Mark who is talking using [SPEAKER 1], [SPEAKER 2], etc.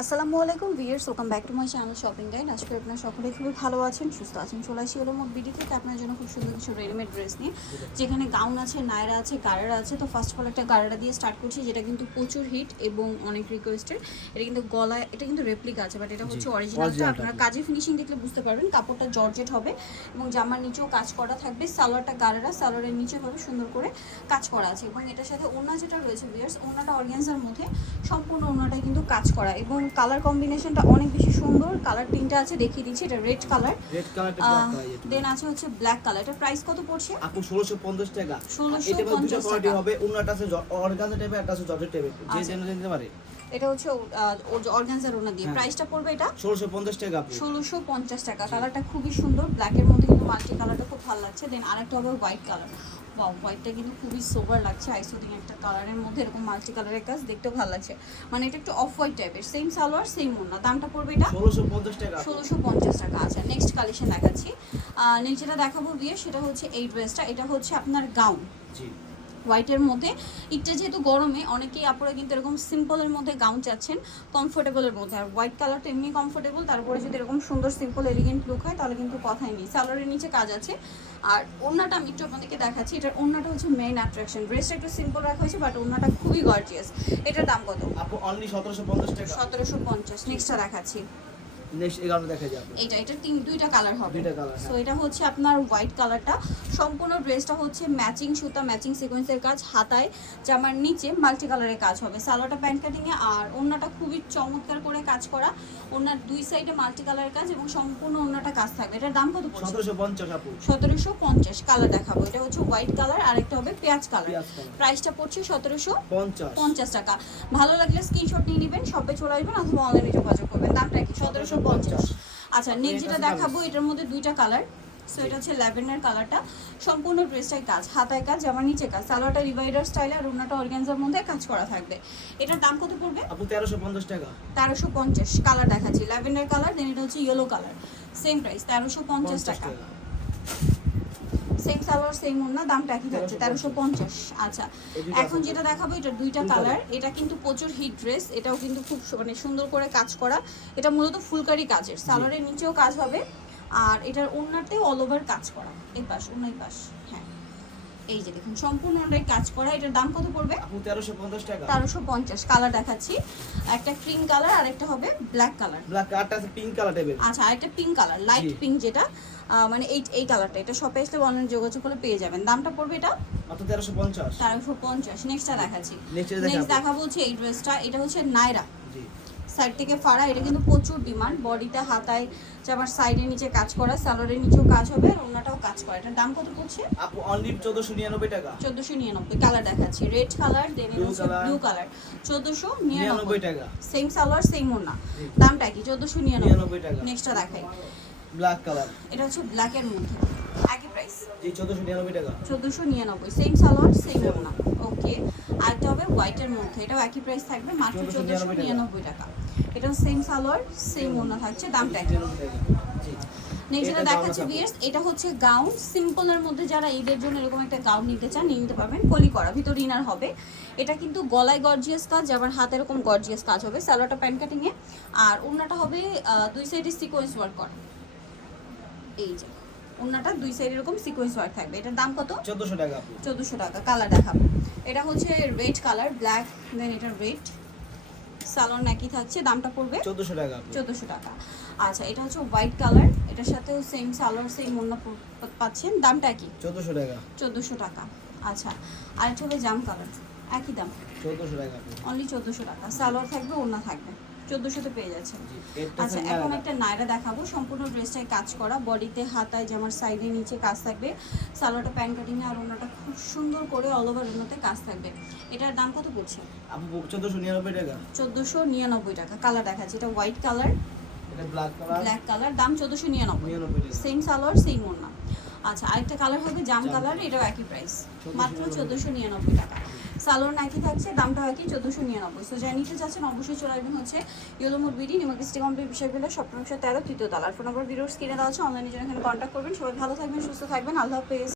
[SPEAKER 1] আসসালামু আলাইকুম viewers welcome back to my channel shopping guide. আজকে আপনারা সকলেই খুবই ভালো আছেন সুস্থ আছেন। চলে আসি হলো মোট বিডি থেকে আপনার জন্য খুব সুন্দর কিছু রেডিমেড ড্রেস নিয়ে। যেখানে গাউন আছে নায়রা আছে গারারা আছে। তো ফার্স্ট অফ অল একটা গারারা দিয়ে স্টার্ট করছি যেটা কিন্তু প্রচুর হিট এবং অনেক রিকোয়েস্টেড এটা কিন্তু গলায় এটা কিন্তু রেপ্লিকা আছে বাট এটা হচ্ছে
[SPEAKER 2] অরিজিনাল টা।
[SPEAKER 1] আপনারা কাজে ফিনিশিং দেখলে বুঝতে পারবেন কাপড়টা জর্জেট হবে এবং জামার নিচেও কাজ করা থাকবে। সালোয়ারটা গারারা সালোয়ারের নিচে হবে সুন্দর করে কাজ করা আছে। এবং এটার সাথে ওনা যেটা রয়েছে ভিয়ার্স ওনাটা অর্গ্যানজার মধ্যে সম্পূর্ণ ওনাটাই কিন্তু কাজ করা এবং কালার কম্বিনেশনটা অনেক বেশি সুন্দর। কালার তিনটা আছে দেখিয়ে দিচ্ছি এটা রেড কালার
[SPEAKER 2] রেড কালারটা
[SPEAKER 1] দেন আছে হচ্ছে ব্ল্যাক কালার এটা প্রাইস কত পড়ছে?
[SPEAKER 2] আপু 1650 টাকা।
[SPEAKER 1] 1650
[SPEAKER 2] এটা দুটো কোয়ালিটি হবে উন্নাটা আছে অর্গানজা টাইপের একটা আছে জর্জেট টাইপের যে
[SPEAKER 1] আচ্ছা।
[SPEAKER 2] যেন নিতে পারে।
[SPEAKER 1] এটা হচ্ছে অর্গানজার ওনা দিয়ে।
[SPEAKER 2] হ্যাঁ।
[SPEAKER 1] প্রাইসটা পড়বে এটা?
[SPEAKER 2] 1650 টাকা আপু
[SPEAKER 1] ষোলোশো পঞ্চাশ টাকা। কালারটা খুবই সুন্দর। ব্ল্যাক এর মধ্যে কিন্তু মাল্টি কালারটা খুব ভালো লাগছে। দেন আরেকটা হবে হোয়াইট কালার বা হোয়াইটটা কিন্তু খুবই সোবার লাগছে আইসোদিন একটা কালারের মধ্যে এরকম মাল্টি কালারের কাজ দেখতেও ভালো লাগছে। মানে এটা একটু অফ হোয়াইট টাইপের সেম সালোয়ার সেম মুন্না দামটা পড়বে এটা
[SPEAKER 2] 1650 টাকা।
[SPEAKER 1] ষোলোশো পঞ্চাশ টাকা আচ্ছা নেক্সট কালেকশন দেখাচ্ছি। নেক্সট যেটা দেখাবো বিয়ে সেটা হচ্ছে এই ড্রেসটা এটা হচ্ছে আপনার গাউন
[SPEAKER 2] জি।
[SPEAKER 1] হোয়াইটের মধ্যে। ইটটা যেহেতু গরমে অনেকেই আপনারা কিন্তু এরকম সিম্পলের মধ্যে গাউন চাচ্ছেন কমফোর্টেবলের মধ্যে। আর হোয়াইট কালারটা এমনি কমফোর্টেবল তারপরে যদি এরকম সুন্দর সিম্পল এলিগেন্ট লুক হয় তাহলে কিন্তু কথাই নেই। সালোয়ারের নিচে কাজ আছে। আর ওড়নাটা আমি একটু আপনাদেরকে দেখাচ্ছি। এটার ওড়নাটা হচ্ছে মেইন অ্যাট্রাকশন ড্রেসটা একটু সিম্পল রাখা হয়েছে বাট ওড়নাটা খুবই গর্জিয়াস এটার দাম কত?
[SPEAKER 2] আপু অনলি 1750 টাকা।
[SPEAKER 1] সতেরোশো পঞ্চাশ। নেক্সটটা দেখাচ্ছি।
[SPEAKER 2] নেক্সট এই গাউনটা দেখা যাবে
[SPEAKER 1] এইটা এটা তিন দুইটা কালার হবে।
[SPEAKER 2] দুইটা colour,
[SPEAKER 1] সো
[SPEAKER 2] হ্যাঁ।
[SPEAKER 1] এটা হচ্ছে আপনার হোয়াইট কালারটা সম্পূর্ণ ড্রেসটা হচ্ছে ম্যাচিং সুতা ম্যাচিং সিকোয়েন্সের কাজ হাতায় জামার নিচে মাল্টি কালারের কাজ হবে। সালোয়ারটা প্যান্ট কাটিং এ আর ওন্নাটা খুবই চমৎকার করে কাজ করা। ওনার দুই সাইডে মাল্টি কালারের কাজ এবং সম্পূর্ণ ওন্নাটা কাজ থাকবে। এটার দাম কত পড়ছে?
[SPEAKER 2] 1750 আপু।
[SPEAKER 1] কালার দেখাবো। এটা হচ্ছে হোয়াইট কালার আর একটা হবে পেঁয়াজ কালার প্রাইসটা পড়ছে সতেরোশো পঞ্চাশ। টাকা। ভালো লাগলে স্ক্রিনশট নিয়ে নেবেন শপে চলে আসবেন অথবা অনলাইনে যোগাযোগ করবেন। দামটা কি? সতেরোশো পঞ্চাশ। আচ্ছা নেক্সট যেটা দেখাবো এটার মধ্যে দুইটা কালার সো এটা হচ্ছে ল্যাভেন্ডার কালারটা সম্পূর্ণ ড্রেসটাই কাজ হাতায় কাজ আমার নিচে কাজ। সালোয়ারটা রিভাইডার স্টাইলে আর ওনাটা অর্গ্যানজার মধ্যে কাজ করা থাকবে। এটার দাম কত পড়বে?
[SPEAKER 2] আপু 1350 টাকা।
[SPEAKER 1] তেরোশো পঞ্চাশ কালার দেখাচ্ছি। ল্যাভেন্ডার কালার দেন এটা হচ্ছে ইয়েলো কালার সেম প্রাইস তেরোশো পঞ্চাশ
[SPEAKER 2] 50
[SPEAKER 1] টাকা।
[SPEAKER 2] টাকা।
[SPEAKER 1] সেম সালোয়ার সেম ওড়না দামটা একই থাকছে তেরোশো পঞ্চাশ। আচ্ছা এখন যেটা দেখাবো এটা দুইটা কালার এটা কিন্তু প্রচুর হিট ড্রেস এটাও কিন্তু খুব মানে সুন্দর করে কাজ করা। এটা মূলত ফুলকারি কাজের সালোয়ারের নিচেও কাজ হবে। আর এটার ওড়নাতেও অল ওভার কাজ করা এই পাশ অন্য পাশ হ্যাঁ। এই যে দেখুন সম্পূর্ণটাই কাজ করা। এটার দাম কত পড়বে?
[SPEAKER 2] আপু 1350 টাকা।
[SPEAKER 1] তেরোশো পঞ্চাশ কালার দেখাচ্ছি। একটা ক্রিম কালার আর একটা হবে ব্ল্যাক কালার
[SPEAKER 2] ব্ল্যাক কালারটা আছে পিঙ্ক কালার টাইপের
[SPEAKER 1] আচ্ছা আরেকটা পিঙ্ক কালার লাইট পিঙ্ক যেটা মানে এই এই কালারটা এটা শপে আসলে অনলাইন যোগাযোগ করলে পেয়ে যাবেন। দামটা পড়বে এটা?
[SPEAKER 2] মাত্র 1350
[SPEAKER 1] তেরোশো পঞ্চাশ। নেক্সটটা দেখাচ্ছি।
[SPEAKER 2] নেক্সট দেখাবো।
[SPEAKER 1] হচ্ছে এই ড্রেসটা এটা হচ্ছে নাইরা সাইড থেকে ফাড়া এটা কিন্তু প্রচুর ডিমান্ড বডিতে হাতায় যে আমার সাইডের নিচে কাজ করা সালোয়ারের নিচেও কাজ হবে আর ওনাটাও কাজ করা। এটার দাম কত পড়ছে?
[SPEAKER 2] আপু অনলি 1499 টাকা।
[SPEAKER 1] চোদ্দোশো নিরানব্বই কালার দেখাচ্ছি। রেড কালার দেন। ব্লু কালার চোদ্দোশো নিরানব্বই
[SPEAKER 2] টাকা।
[SPEAKER 1] সেম সালোয়ার সেম ওনা দামটা কি? চোদ্দোশো নিরানব্বই।
[SPEAKER 2] টাকা।
[SPEAKER 1] নেক্সটটা দেখাই।
[SPEAKER 2] ব্ল্যাক কালার
[SPEAKER 1] এটা হচ্ছে ব্ল্যাকের মধ্যে। একই প্রাইস
[SPEAKER 2] জি 1499 টাকা।
[SPEAKER 1] চোদ্দোশো নিরানব্বই সেম সালোয়ার সেম ওনা ওকে আরেকটা হবে হোয়াইটের মধ্যে এটাও একই প্রাইস থাকবে মাত্র চোদ্দোশো
[SPEAKER 2] 1499
[SPEAKER 1] নিরানব্বই টাকা। এটাও সেম সালোয়ার সেম ওনা থাকছে দামটা একই।
[SPEAKER 2] 99 টাকা। জি।
[SPEAKER 1] নেক্সট যেটা
[SPEAKER 2] এটা
[SPEAKER 1] দেখাচ্ছে বিয়ার্স এটা হচ্ছে গাউন সিম্পলের মধ্যে যারা ঈদের জন্য এরকম একটা গাউন নিতে চান নিতে পারবেন। কলি করা ভিতর ইনার হবে। এটা কিন্তু গলায় গর্জিয়াস কাজ আবার হাতে এরকম গর্জিয়াস কাজ হবে স্যালোটা প্যান্ট কাটিং এ। আর ওড়নাটা হবে দুই সাইডে সিকোয়েন্স ওয়ার্ক করা। এই যে। ওড়নাটা দুই সাইডে এরকম সিকোয়েন্স ওয়ার্ক থাকবে। এটার দাম কত?
[SPEAKER 2] 1400 টাকা
[SPEAKER 1] চোদ্দোশো টাকা কালার দেখাবো। এটা হচ্ছে রেড কালার ব্ল্যাক দেন এটা রেড সালোয়ার নাকি থাকছে দামটা পড়বে
[SPEAKER 2] 1400 টাকা
[SPEAKER 1] চোদ্দোশো টাকা। আচ্ছা এটা হচ্ছে হোয়াইট কালার এটার সাথেও সেম সালোয়ার সেম ওড়না পাচ্ছেন। দামটা কি?
[SPEAKER 2] 1400 টাকা।
[SPEAKER 1] চোদ্দোশো টাকা। আচ্ছা আর আরেকটা হবে জাম কালার একই দাম।
[SPEAKER 2] 1400 টাকা
[SPEAKER 1] অনলি চোদ্দোশো টাকা। সালোয়ার থাকবে ওড়না থাকবে। চোদ্দোশোতে পেয়ে যাচ্ছেন। আচ্ছা এখন একটা নায়রা দেখাবো। সম্পূর্ণ ড্রেসটায় কাজ করা। বডিতে হাতায় জামার সাইডে নিচে কাজ থাকবে। সালোয়ারটা প্যান্ট কাটিং আর ওনাটা খুব সুন্দর করে অল ওভার ওনাতে কাজ থাকবে। এটার দাম কত পড়ছে?
[SPEAKER 2] আপু 1499 টাকা।
[SPEAKER 1] চোদ্দোশো নিরানব্বই টাকা। কালার দেখাচ্ছে। এটা হোয়াইট কালার
[SPEAKER 2] এটা ব্ল্যাক কালার
[SPEAKER 1] ব্ল্যাক কালার দাম চোদ্দোশো নিরানব্বই।
[SPEAKER 2] 99 টাকা।
[SPEAKER 1] সেম সালোয়ার সেম ওড়না। আচ্ছা আরেকটা কালার হবে জাম
[SPEAKER 2] জাম
[SPEAKER 1] কালার এটাও একই প্রাইস মাত্র চোদ্দোশো নিরানব্বই টাকা। সালোয়ার নাকি থাকছে, দামটা হয় কি চোদ্দোশো নিরানব্বই। সো যাই নিতে চাচ্ছেন, অবশ্যই চলে আসবেন হচ্ছে ইয়েলোমোর বিডি নিমাকিস্টি কমপ্লিট বিষয় পেলে সপ্তম তেরো তৃতীয় তালার। ফোন নম্বর ভিডিওস কিনে দেওয়া আছে অনলাইনে জন্য এখানে কন্ট্যাক্ট করবেন। সবাই ভালো থাকবেন, সুস্থ থাকবেন। আল্লাহ হাফেজ।